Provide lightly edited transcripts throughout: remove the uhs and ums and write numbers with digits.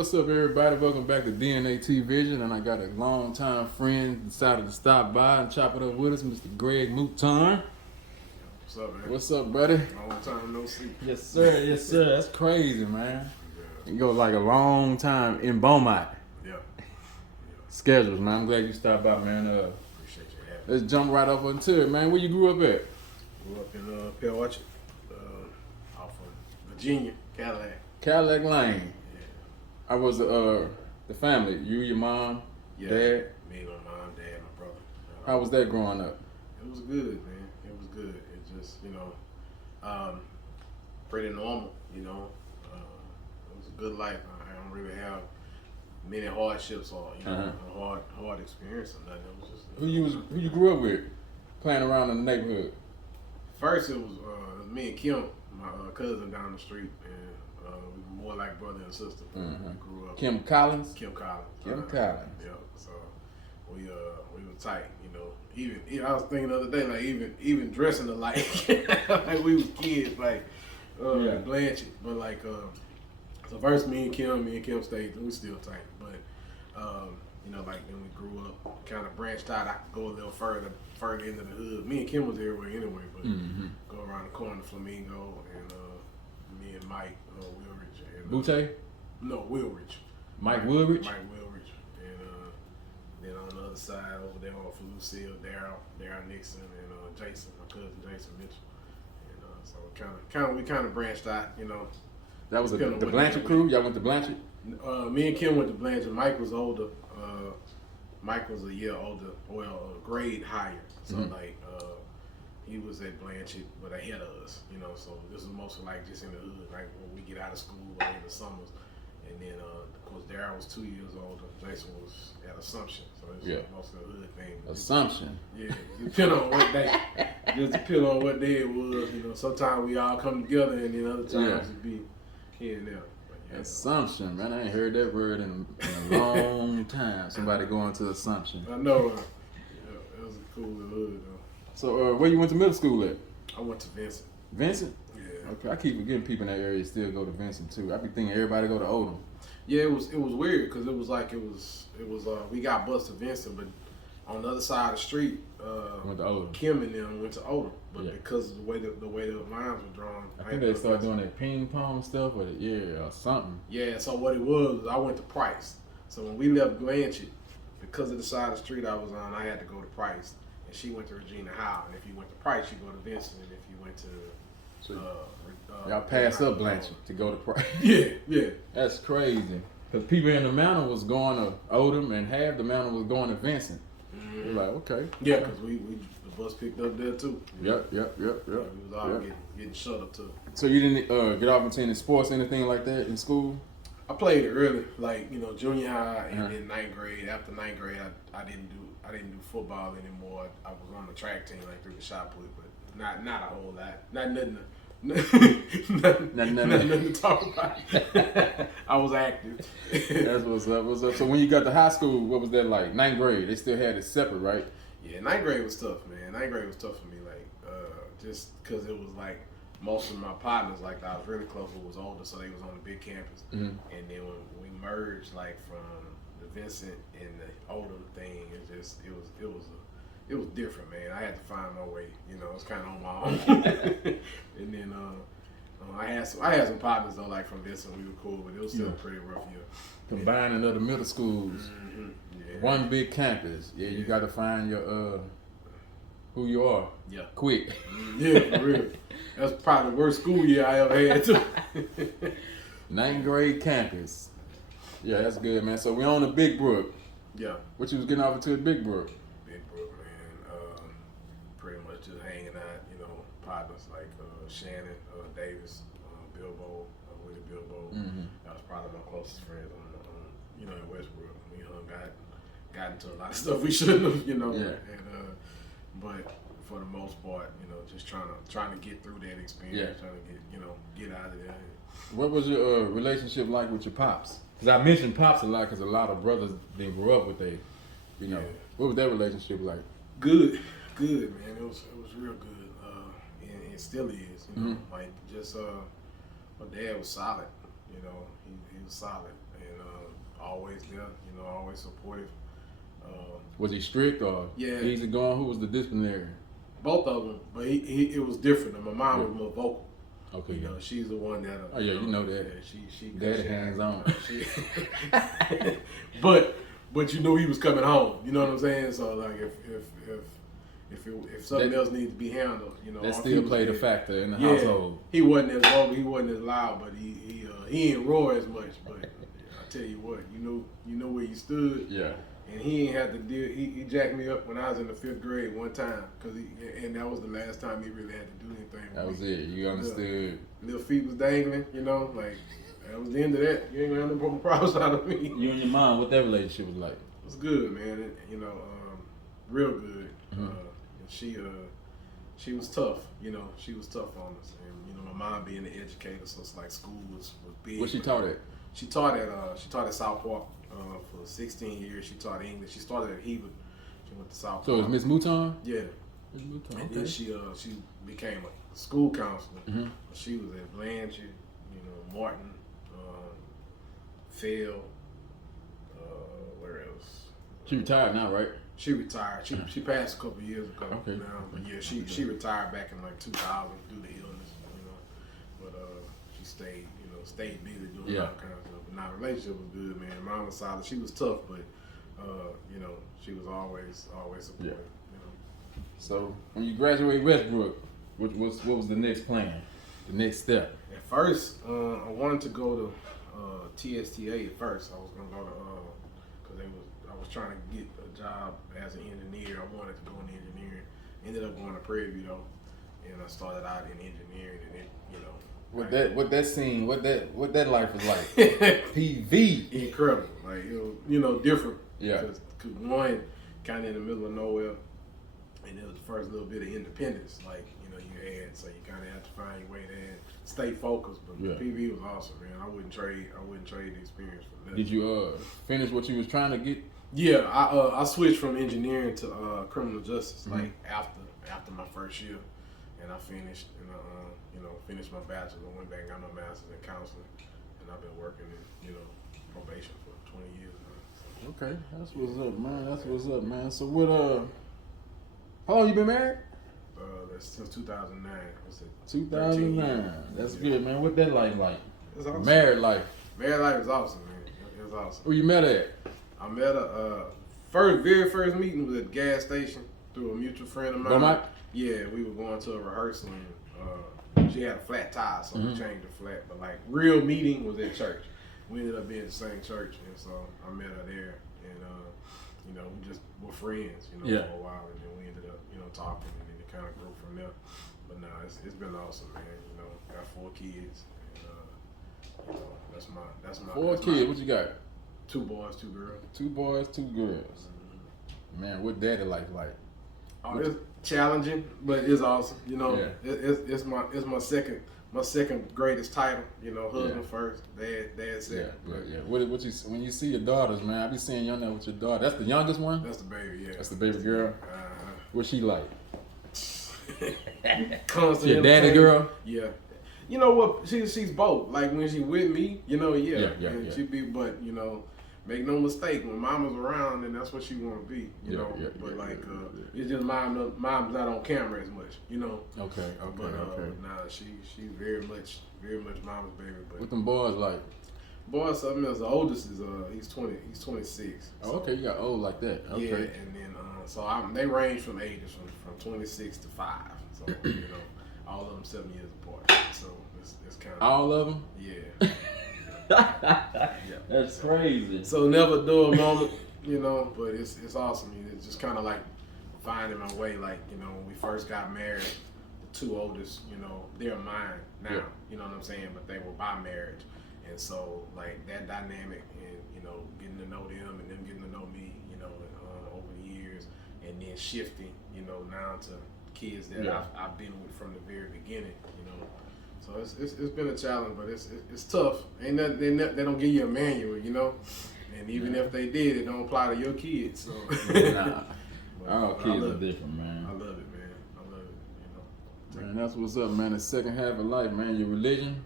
What's up, everybody? Welcome back to DNA T Vision, and I got a long-time friend decided to stop by and chop it up with us, Mr. Greg Mouton. What's up, man? What's up, buddy? Long time no see. Yes, sir. Yes, sir. That's crazy, man. It goes like a long time in Beaumont. Yeah. Schedules, man. I'm glad you stopped by, man. Appreciate you having me. Let's jump right up into it, man. Where you grew up at? Grew up in Pale Orchard, off of Virginia, Cadillac. Cadillac Lane. Yeah. I was the family. You, your mom, Yeah. dad. Me, my mom, dad, my brother. How was that growing up? It was good, man. It was good. It just, pretty normal, It was a good life. I don't really have many hardships or, a hard experience or nothing. It was just Who you grew up with, playing around in the neighborhood? First, it was me and Kim, my cousin down the street, and we were more like brother and sister. Mhm. We grew up. Kim Collins. Kim Collins. Kim Collins. Yeah. So we were tight. Even I was thinking the other day, like even dressing alike, like we was kids, like Blanchett. But like so first me and Kim stayed, and we still tight. But like then we grew up, kind of branched out. I could go a little further into the hood. Me and Kim was everywhere anyway, but go around the corner, Flamingo, and me and Mike Wilridge. And, Butte? No, Wilridge. Mike Woodridge? Mike Wilridge. And then on the other side over there on Lucille, Daryl Nixon, and Jason, my cousin Jason Mitchell. And so we kind of branched out, That was the Depending on what Blanchard day crew? Y'all went to Blanchard? Me and Kim went to Blanchard. Mike was older. Mike was a year older, well, a grade higher. So he was at Blanchard, but ahead of us, So this was mostly like just in the hood, like when we get out of school or in the summers. And then, of course, Daryl was 2 years older. Jason was at Assumption, so it was mostly a hood thing. Assumption. Yeah, depending on what day. Just depending on what day it was. Sometimes we all come together, and then other times it'd be here and there. Assumption, man. I ain't heard that word in a long time. Somebody going to Assumption. I know. It was a cool little hood, though. So, where you went to middle school at? I went to Vincent. Vincent? Yeah. Okay, I keep forgetting people in that area still go to Vincent too. I be thinking everybody go to Odom. Yeah, it was weird because it was we got bused to Vincent, but on the other side of the street, Went to Odom. Kim and them went to Odom, but because of the way the lines were drawn, I think they started doing that ping pong stuff or something. Yeah, so what it was I went to Price. So when we left Blanchard, because of the side of the street I was on, I had to go to Price, and she went to Regina Howe. And if you went to Price, you go to Vincent, and if you went to y'all passed up Blanchard to go to Price. Yeah. That's crazy. Because people in the manor was going to Odom and half the manor was going to Vincent. They're like, okay. Yeah, because the bus picked up there too. Yep. We was all getting shut up too. So you didn't get off into any sports, anything like that in school? I played early, like junior high and then ninth grade. After ninth grade, I didn't do football anymore. I was on the track team, like through the shot put, but not a whole lot. Not nothing. Nothing to talk about. I was active. That's what's up. So when you got to high school, what was that like? Ninth grade, they still had it separate, right? Yeah, ninth grade was tough, man. Ninth grade was tough for me, like just because it was like most of my partners, like I was really close with, was older, so they was on the big campus. And then when we merged, like from the Vincent and the Odom thing, it was different, man. I had to find my way. It was kind of on my own. And then I had some partners though, like from Vincent, we were cool, but it was still a pretty rough year. Combining other middle schools, one big campus. Yeah, you got to find your who you are. Yeah, quick. Yeah, for real. That's probably the worst school year I ever had too. Ninth grade campus. Yeah, that's good, man. So we on the Big Brook. Yeah. What you was getting off into the Big Brook? Big Brook, man. Pretty much just hanging out, partners like Shannon, Davis, Bilbo, Willie Bilbo. That was probably my closest friends in Westbrook. We got into a lot of stuff we shouldn't have, Yeah. And but for the most part, just trying to get through that experience, trying to get out of there. What was your relationship like with your pops? Because I mentioned pops a lot because a lot of brothers didn't grow up with they, What was that relationship like? Good, man. It was real good, and it still is. Like just my dad was solid. He was solid, and always there, always supportive. Was he strict or Yeah. easy going? Who was the disciplinary? Both of them, but it was different. And my mom was more vocal. Okay, yeah. She's the one that. Oh yeah, you know that. Yeah, she Daddy hands on. but he was coming home. You know what I'm saying? So like if something else needs to be handled, that still played a factor in the household. He wasn't as vocal, he wasn't as loud, but he didn't roar as much. But I tell you what, you know where you stood. Yeah. And he ain't had to deal. He jacked me up when I was in the 5th grade one time, and that was the last time he really had to do anything. That was it. You understood. Little feet was dangling, like that was the end of that. You ain't gonna have no problems out of me. You and your mom, what that relationship was like? It was good, man. Real good. Mm-hmm. And she was tough. She was tough on us. And my mom being an educator, so it's like school was big. What she taught at? She taught at South Park for 16 years. She taught English. She started at Hebert. She went to South Park. So it was Miss Mouton? Yeah. Miss Mouton. And then she became a school counselor. Mm-hmm. She was at Blanchard, Martin, Phil, where else? She retired now, right? She retired. She passed a couple of years ago. Okay. Now, but yeah, she retired back in like 2000 due to illness. But she stayed busy doing all kinds of stuff. But now relationship was good, man. Mom was solid. She was tough, but she was always supportive. Yeah. So when you graduate Westbrook, what was the next plan? The next step? At first, I wanted to go to TSTA. At first, I was gonna go to because I was trying to get a job as an engineer. I wanted to go into engineering. Ended up going to Prairie View though, and I started out in engineering, and it what that life was like. PV. Incredible, like it was, different. Yeah. Because one kind of in the middle of nowhere, and it was the first little bit of independence. Like you had, so you kind of had to find your way there, stay focused. But PV was awesome, man. I wouldn't trade the experience for nothing. Did you finish what you was trying to get? Yeah, I switched from engineering to criminal justice like after my first year, and I finished and finished my bachelor, went back and got my master's in counseling, and I've been working in probation for 20 years now. So. Okay, that's what's up, man. That's what's up, man. So what how long you been married? That's since 2009. What's it? 2009. That's good, man. What that life like? It's awesome. Married life. Married life is awesome, man. It was awesome. Where you met her at? I met her very first meeting was at the gas station through a mutual friend of mine. Beaumont? Yeah, we were going to a rehearsal and she had a flat tire, so we changed the flat. But like real meeting was at church. We ended up being at the same church, and so I met her there, and we just were friends, for a while, and then we ended up, talking, and then it kind of grew from there. But nah, it's been awesome, man. Got 4 kids, and that's my 4 kids. What you got? 2 boys, 2 girls. 2 boys, 2 girls. Man, what daddy life like? Oh, it's challenging, but it's awesome. It's my second greatest title. Husband first, dad second. Yeah. What you when you see your daughters, man? I be seeing you on there with your daughter. That's the youngest one. That's the baby. Yeah. That's the baby girl. What's she like? Constant. Your daddy girl. Yeah. You know what? She's both. Like when she with me, Yeah. She be, but make no mistake, when mama's around, then that's what she want to be, it's just mom's not on camera as much, Okay. But nah, she's very much mama's baby. But What them boys like? boy, something else. The oldest is he's 26. Oh, okay, you got old like that. Okay. Yeah, and then they range from ages from 26 to 5. So all of them 7 years apart. So it's kind of all of them. Yeah. That's crazy. So never dull moment, but it's awesome. It's just kind of like finding my way. Like, when we first got married, the 2 oldest, they're mine now. Yeah. You know what I'm saying? But they were by marriage. And so, like, that dynamic and, getting to know them and them getting to know me, over the years, and then shifting, now to kids that I've been with from the very beginning, So it's been a challenge, but it's tough. Ain't nothing, they don't give you a manual, And even if they did, it don't apply to your kids. So nah. All kids are different, man. I love it, man. I love it. Man, that's what's up, man. The second half of life, man. Your religion,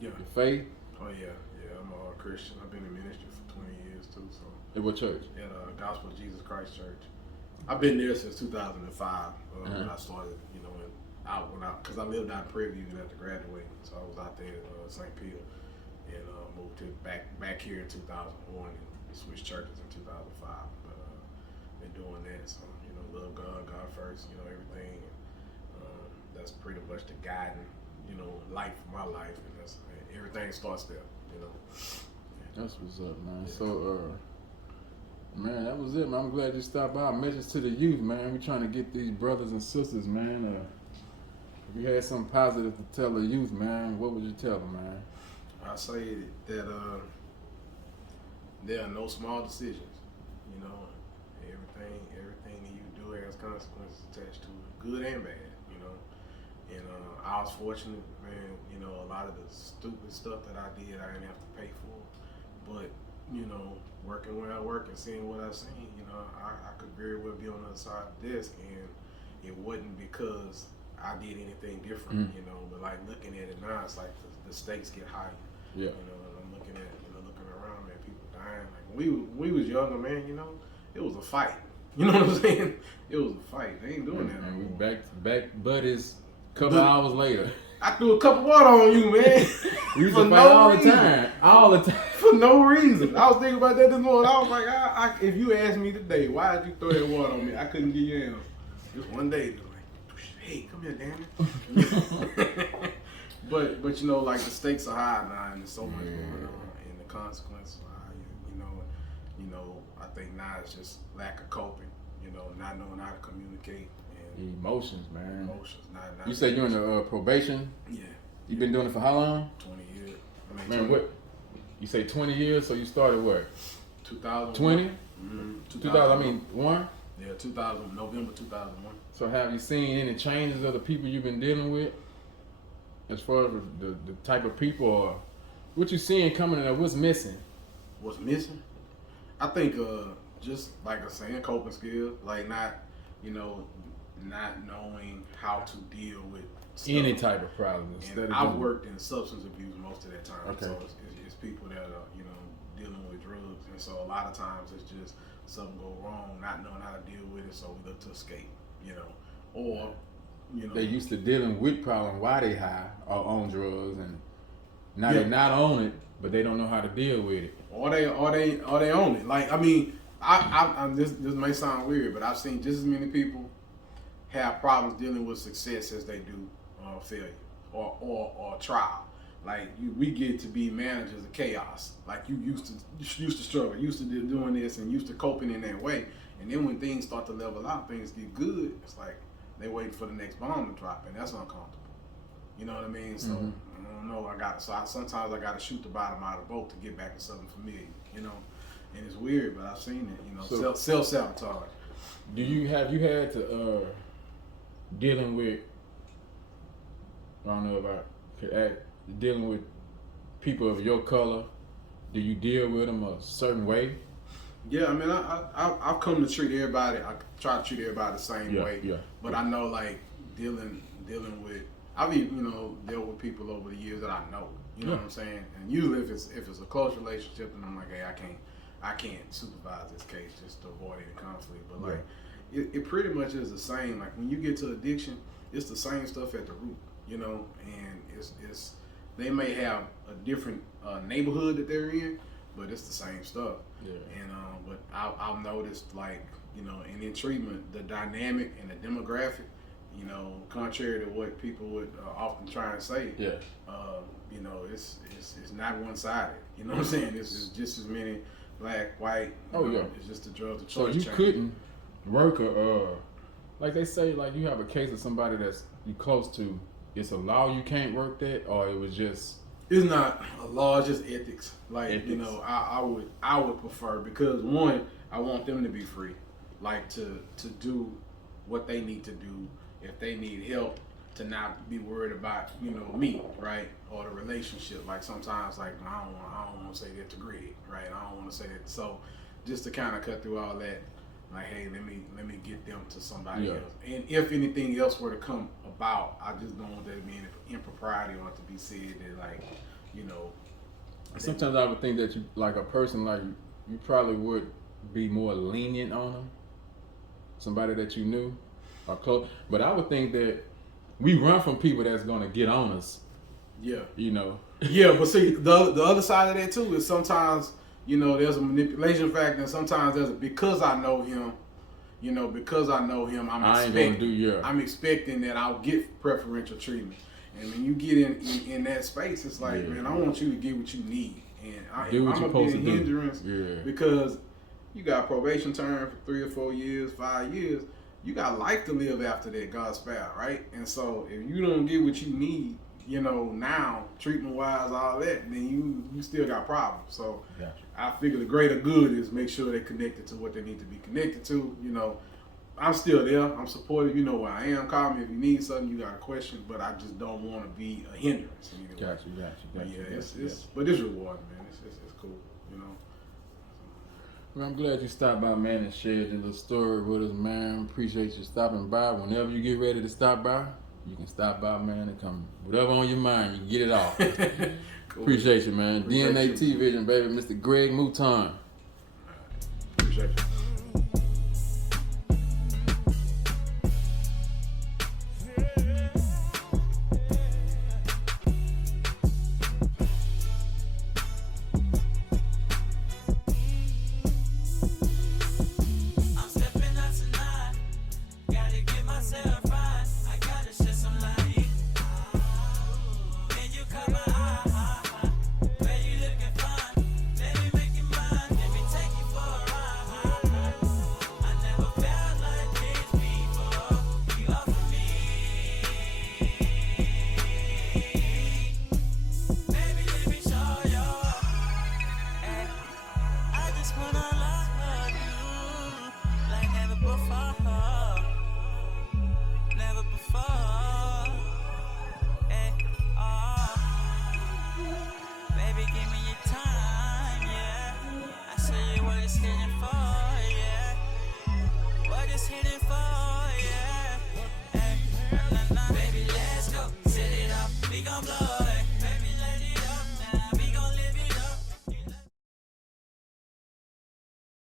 your faith. Oh yeah. I'm a Christian. I've been in ministry for 20 years. At what church? At Gospel of Jesus Christ Church. I've been there since 2005 when I started, you know, because I lived out in Prairie View after graduating, so I was out there at St. Peter, and moved to back here in 2001 and switched churches in 2005. But been doing that, so you know, love God first, you know, everything. And, that's pretty much the guiding, you know, life for my life, and that's everything starts there, you know. That's what's up, man. Yeah. So, man, that was it, man. I'm glad you stopped by. Message to the youth, man. We trying to get these brothers and sisters, man. If you had something positive to tell the youth, man, what would you tell them, man? I say that there are no small decisions. You know, everything that you do has consequences attached to it, good and bad. You know, and I was fortunate, man. You know, a lot of the stupid stuff that I did, I didn't have to pay for. But you know, working where I work and seeing what I seen, you know, I could very well be on the other side of the desk, and it wasn't because I did anything different, you know. But like looking at it now, it's like the stakes get higher. Yeah. You know, and I'm looking around, man, people dying. Like when we was younger, man, you know, it was a fight. You know what I'm saying? It was a fight. They ain't doing that no more. We back buddies. Couple hours later, I threw a cup of water on you, man. We used to fight all the time, for no reason. I was thinking about that this morning. I was like, if you asked me today, why did you throw that water on me? I couldn't give you an answer. Just one day, like, hey, come here, damn it. but you know, like the stakes are high now, and there's so much going on, and the consequences are high. You know, I think now it's just lack of coping. You know, not knowing how to communicate. Emotions, man. Emotions, not you say you're in the probation? Yeah. You been doing it for how long? 20 years. Man, what? You say 20 years, so you started what? 2000. 20? Mm-hmm. 1? Yeah, 2000, November 2001. So have you seen any changes of the people you've been dealing with? As far as the type of people, or what you seeing coming in, what's missing? What's missing? I think just like I was saying, coping skills, like not knowing how to deal with stuff. Any type of problem. And I've worked in substance abuse most of that time. Okay. So it's people that are, you know, dealing with drugs. And so a lot of times it's just something go wrong, not knowing how to deal with it, so we look to escape, you know. Or, you know. They used to dealing with problem while they high or on drugs, and now they're not on it, but they don't know how to deal with it. Or they own it. Like, I mean, this may sound weird, but I've seen just as many people have problems dealing with success as they do failure or trial. Like we get to be managers of chaos. Like you used to struggle, used to doing this, and used to coping in that way. And then when things start to level out, things get good. It's like they waiting for the next bomb to drop, and that's uncomfortable. You know what I mean? So I don't know. Sometimes I got to shoot the bottom out of the boat to get back to something familiar. You know, and it's weird, but I've seen it. You know, so, self-sabotage. Do you had to dealing with? I don't know about dealing with people of your color. Do you deal with them a certain way? Yeah, I mean, I've come to treat everybody. I try to treat everybody the same way. Yeah. But I know, like dealing with. I've even, you know, dealt with people over the years that I know. You know what I'm saying? And usually, if it's a close relationship, then I'm like, hey, I can't supervise this case just to avoid any conflict. But like, it pretty much is the same. Like when you get to addiction, it's the same stuff at the root. You know, and it's they may have a different neighborhood that they're in, but it's the same stuff. Yeah. And but I've noticed, like, you know, in treatment, the dynamic and the demographic, you know, contrary to what people would often try and say, you know, it's not one-sided. You know what I'm saying? It's just as many black, white. It's just the drugs of choice. So you couldn't work like they say, like you have a case of somebody that's you close to. It's a law you can't work that, or it was just. It's not a law, it's just ethics. Like, you know, I would prefer, because one, I want them to be free, like to do what they need to do. If they need help, to not be worried about, you know, me, right, or the relationship. Like sometimes, like I don't want to say that to Greg, right? I don't want to say that. So just to kind of cut through all that, like, hey, let me get them to somebody else. And if anything else were to come about, I just don't want there to be any impropriety or to be said that, like, you know. Sometimes I would think that you, like a person like you probably would be more lenient on them? Somebody that you knew or close. But I would think that we run from people that's gonna get on us. Yeah. You know. Yeah, but see, the other side of that too is sometimes, you know, there's a manipulation factor, and sometimes there's because I know him, you know, I'm expecting that I'll get preferential treatment. And when you get in that space, it's like, man, I want you to get what you need. And I'm gonna be a hindrance because you got probation term for 3 or 4 years, 5 years. You got life to live after that, God's spell, right? And so if you don't get what you need, you know, now, treatment-wise, all that, then you still got problems. So I figure the greater good is make sure they're connected to what they need to be connected to. You know, I'm still there. I'm supportive. You know where I am. Call me if you need something, you got a question, but I just don't want to be a hindrance. Got you. But it's rewarding, man. It's cool, you know. Well, I'm glad you stopped by, man, and shared your little story with us, man. Appreciate you stopping by. Whenever you get ready to stop by, you can stop by, man, and come. Whatever on your mind, you can get it off. Cool. Appreciate you, man. DNA T-Vision, baby. Mr. Greg Mouton. Appreciate you.